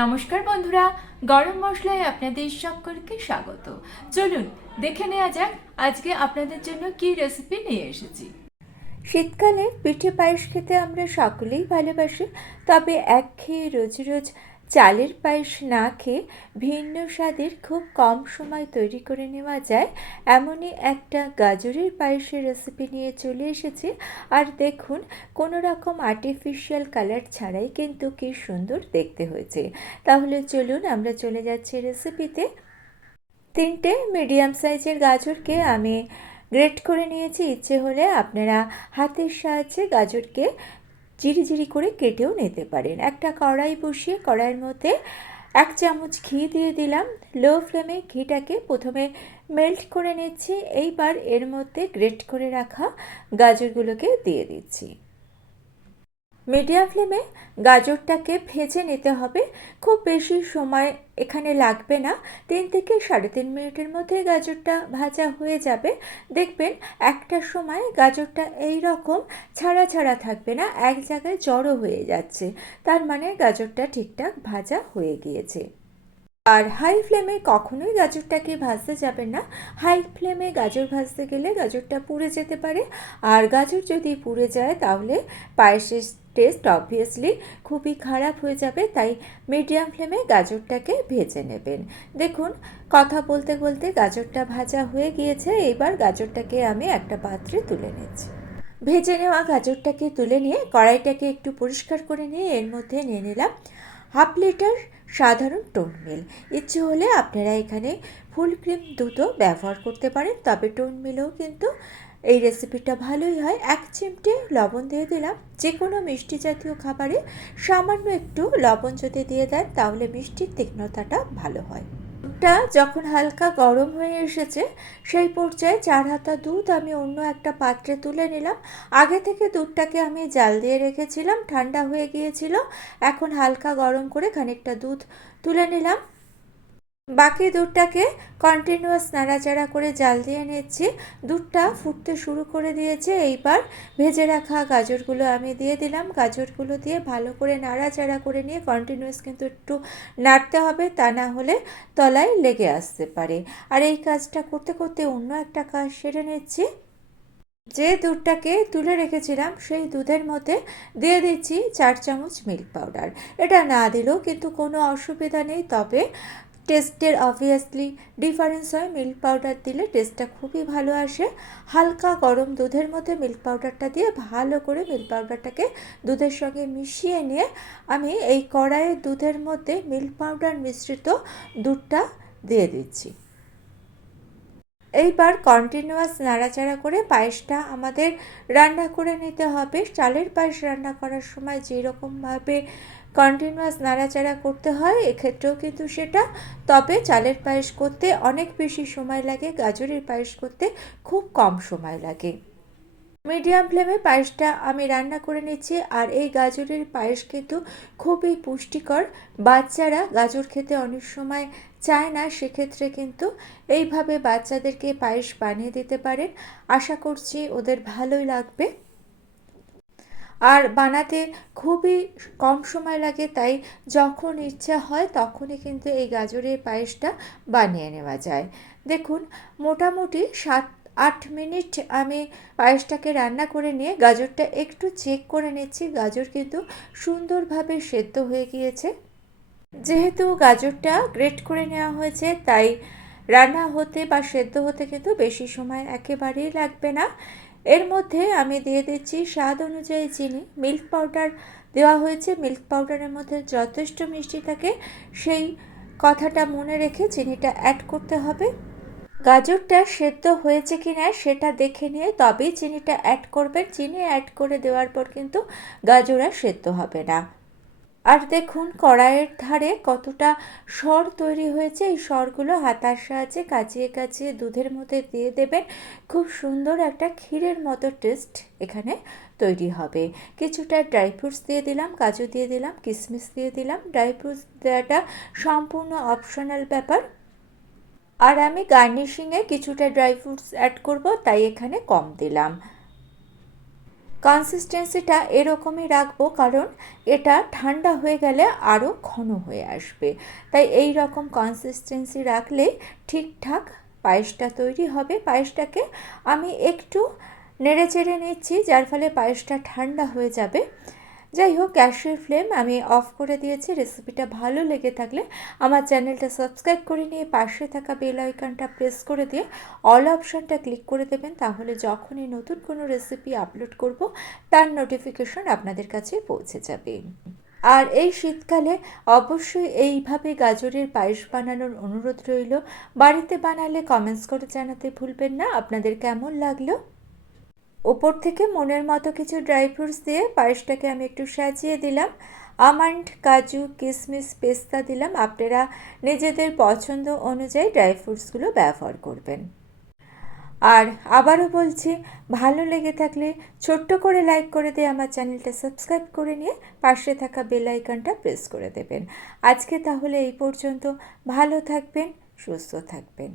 নমস্কার বন্ধুরা, গরম মশলায় আপনাদের সকলকে স্বাগত। চলুন দেখে নেওয়া যাক আজকে আপনাদের জন্য কি রেসিপি নিয়ে এসেছি। শীতকালে পিঠে পায়েস খেতে আমরা সকলেই ভালোবাসি, তবে একঘেয়ে রোজ রোজ চালের পায়েস না খেয়ে ভিন্ন স্বাদের খুব কম সময় তৈরি করে নেওয়া যায় এমনই একটা গাজরের পায়েসের রেসিপি নিয়ে চলে এসেছি। আর দেখুন, কোনো রকম আর্টিফিশিয়াল কালার ছাড়াই কিন্তু কি সুন্দর দেখতে হয়েছে। তাহলে চলুন আমরা চলে যাচ্ছি রেসিপিতে। 3টে মিডিয়াম সাইজের গাজরকে আমি গ্রেট করে নিয়েছি। ইচ্ছে হলে আপনারা হাতের সাহায্যে গাজরকে জিরি করে কেটেও নিতে পারেন। একটা কড়াই বসিয়ে কড়াইয়ের মধ্যে 1 চামচ ঘি দিয়ে দিলাম। লো ফ্লেমে ঘিটাকে প্রথমে মেল্ট করে নিচ্ছি। এইবার এর মধ্যে গ্রেট করে রাখা গাজরগুলোকে দিয়ে দিচ্ছি। মিডিয়াম ফ্লেমে গাজরটাকে ভেজে নিতে হবে। খুব বেশি সময় এখানে লাগবে না, 3 থেকে 3.5 মিনিটের মধ্যে গাজরটা ভাজা হয়ে যাবে। দেখবেন একটা সময় গাজরটা এই রকম ছাড়া ছাড়া থাকবে না, এক জায়গায় জড়ো হয়ে যাচ্ছে, তার মানে গাজরটা ঠিকঠাক ভাজা হয়ে গিয়েছে। আর হাই ফ্লেমে কখনোই গাজরটাকে ভাজতে যাবেন না। হাই ফ্লেমে গাজর ভাজতে গেলে গাজরটা পুড়ে যেতে পারে, আর গাজর যদি পুড়ে যায় তাহলে পায়েসের টেস্ট অবভিয়াসলি খুবই খারাপ হয়ে যাবে। তাই মিডিয়াম ফ্লেমে গাজরটাকে ভেজে নেবেন। দেখুন, কথা বলতে বলতে গাজরটা ভাজা হয়ে গিয়েছে। এবার গাজরটাকে আমি একটা পাত্রে তুলে নিচ্ছি। ভেজে নেওয়া গাজরটাকে তুলে নিয়ে কড়াইটাকে একটু পরিষ্কার করে নিয়ে এর মধ্যে নিয়ে নিলাম 1/2 লিটার সাধারণ টোন মিল্ক। ইচ্ছে হলে আপনারা এখানে ফুল ক্রিম দুধও ব্যবহার করতে পারেন, তবে টোন মিলও কিন্তু এই রেসিপিটা ভালোই হয়। 1 চিমটে লবণ দিয়ে দিলাম। যে কোনো মিষ্টি জাতীয় খাবারে সামান্য একটু লবণ যদি দিয়ে দেন তাহলে মিষ্টির তীক্ষ্ণতাটা ভালো হয়। দুধটা যখন হালকা গরম হয়ে এসেছে সেই পর্যায়ে 4 হাতা দুধ আমি অন্য একটা পাত্রে তুলে নিলাম। আগে থেকে দুধটাকে আমি জাল দিয়ে রেখেছিলাম, ঠান্ডা হয়ে গিয়েছিল। এখন হালকা গরম করে খানিকটা দুধ তুলে নিলাম। বাকি দুধটাকে কন্টিনিউয়াস নাড়াচাড়া করে জাল দিয়ে নিচ্ছি। দুধটা ফুটতে শুরু করে দিয়েছে। এইবার ভেজে রাখা গাজরগুলো আমি দিয়ে দিলাম। গাজরগুলো দিয়ে ভালো করে নাড়াচাড়া করে নিয়ে কন্টিনিউয়াস কিন্তু একটু নাড়তে হবে, তা না হলে তলায় লেগে আসতে পারে। আর এই কাজটা করতে করতে অন্য একটা কাজ সেরে নিচ্ছি। যে দুধটাকে তুলে রেখেছিলাম সেই দুধের মধ্যে দিয়ে দিচ্ছি 4 চামচ মিল্ক পাউডার। এটা না দিলেও কিন্তু কোনো অসুবিধা নেই, তবে টেস্টের অবভিয়াসলি ডিফারেন্স হয়। মিল্ক পাউডার দিলে টেস্টটা খুবই ভালো আসে। হালকা গরম দুধের মধ্যে মিল্ক পাউডারটা দিয়ে ভালো করে মিল্ক পাউডারটাকে দুধের সঙ্গে মিশিয়ে নিয়ে আমি এই কড়াইয়ের দুধের মধ্যে মিল্ক পাউডার মিশ্রিত দুধটা দিয়ে দিচ্ছি। এইবার কন্টিনিউয়াস নাড়াচাড়া করে পায়েসটা আমাদের রান্না করে নিতে হবে। চালের পায়েস রান্না করার সময় যেরকমভাবে কন্টিনিউয়াস নাড়াচাড়া করতে হয় এক্ষেত্রেও কিন্তু সেটা, তবে চালের পায়েস করতে অনেক বেশি সময় লাগে, গাজরের পায়েস করতে খুব কম সময় লাগে। মিডিয়াম ফ্লেমে পায়েসটা আমি রান্না করে নিচ্ছি। আর এই গাজরের পায়েস কিন্তু খুবই পুষ্টিকর। বাচ্চারা গাজর খেতে অনেক সময় চায় না, সেক্ষেত্রে কিন্তু এইভাবে বাচ্চাদেরকে পায়েস বানিয়ে দিতে পারেন। আশা করছি ওদের ভালোই লাগবে। আর বানাতে খুবই কম সময় লাগে, তাই যখন ইচ্ছা হয় তখনই কিন্তু এই গাজরের পায়েসটা বানিয়ে নেওয়া যায়। দেখুন, মোটামুটি 7-8 মিনিট আমি পায়েসটাকে রান্না করে নিয়ে গাজরটা একটু চেক করে নিচ্ছি। গাজর কিন্তু সুন্দরভাবে সেদ্ধ হয়ে গিয়েছে। যেহেতু গাজরটা গ্রেট করে নেওয়া হয়েছে তাই রান্না হতে বা সেদ্ধ হতে কিন্তু বেশি সময় একেবারেই লাগবে না। এর মধ্যে আমি দিয়ে দিচ্ছি স্বাদ অনুযায়ী চিনি। মিল্ক পাউডার দেওয়া হয়েছে, মিল্ক পাউডারের মধ্যে যথেষ্ট মিষ্টি থাকে, সেই কথাটা মনে রেখে চিনিটা অ্যাড করতে হবে। গাজরটা সেদ্ধ হয়েছে কিনা সেটা দেখে নিয়ে তবেই চিনিটা অ্যাড করবেন। চিনি অ্যাড করে দেওয়ার পর কিন্তু গাজর আর সেদ্ধ হবে না। আর দেখুন কড়াইয়ের ধারে কতটা সর তৈরি হয়েছে। এই সরগুলো হাতার সাহায্যে কাচিয়ে কাচিয়ে দুধের মধ্যে দিয়ে দেবেন। খুব সুন্দর একটা ক্ষীরের মতো টেস্ট এখানে তৈরি হবে। কিছুটা ড্রাই ফ্রুটস দিয়ে দিলাম, কাজু দিয়ে দিলাম, কিশমিশ দিয়ে দিলাম। ড্রাই ফ্রুটস দেওয়াটা সম্পূর্ণ অপশনাল ব্যাপার। আর আমি গার্নিশিংয়ে কিছুটা ড্রাই ফ্রুটস অ্যাড করব, তাই এখানে কম দিলাম। কনসিস্টেন্সিটা এরকমই রাখবো, কারণ এটা ঠান্ডা হয়ে গেলে আরও ঘন হয়ে আসবে। তাই এই রকম কনসিস্টেন্সি রাখলেই ঠিকঠাক পায়েসটা তৈরি হবে। পায়েসটাকে আমি একটু নেড়ে চেড়ে নিচ্ছি, যার ফলে পায়েসটা ঠান্ডা হয়ে যাবে। যাই হোক, গ্যাসের ফ্লেম আমি অফ করে দিয়েছি। রেসিপিটা ভালো লেগে থাকলে আমার চ্যানেলটা সাবস্ক্রাইব করে নিয়ে পাশে থাকা বেল আইকনটা প্রেস করে দিয়ে অল অপশানটা ক্লিক করে দেবেন, তাহলে যখনই নতুন কোনো রেসিপি আপলোড করব তার নোটিফিকেশন আপনাদের কাছে পৌঁছে যাবে। আর এই শীতকালে অবশ্যই এইভাবে গাজরের পায়েস বানানোর অনুরোধ রইল। বাড়িতে বানালে কমেন্টস করে জানাতে ভুলবেন না আপনাদের কেমন লাগলো। ওপর থেকে মনের মতো কিছু ড্রাই ফ্রুটস দিয়ে পায়েসটাকে আমি একটু সাজিয়ে দিলাম। আমন্ড, কাজু, কিশমিশ, পেস্তা দিলাম। আপনারা নিজেদের পছন্দ অনুযায়ী ড্রাই ফ্রুটসগুলো ব্যবহার করবেন। আর আবারও বলছি, ভালো লেগে থাকলে ছোট্ট করে লাইক করে দিয়ে আমার চ্যানেলটা সাবস্ক্রাইব করে নিয়ে পাশে থাকা বেল আইকনটা প্রেস করে দেবেন। আজকে তাহলে এই পর্যন্ত। ভালো থাকবেন, সুস্থ থাকবেন।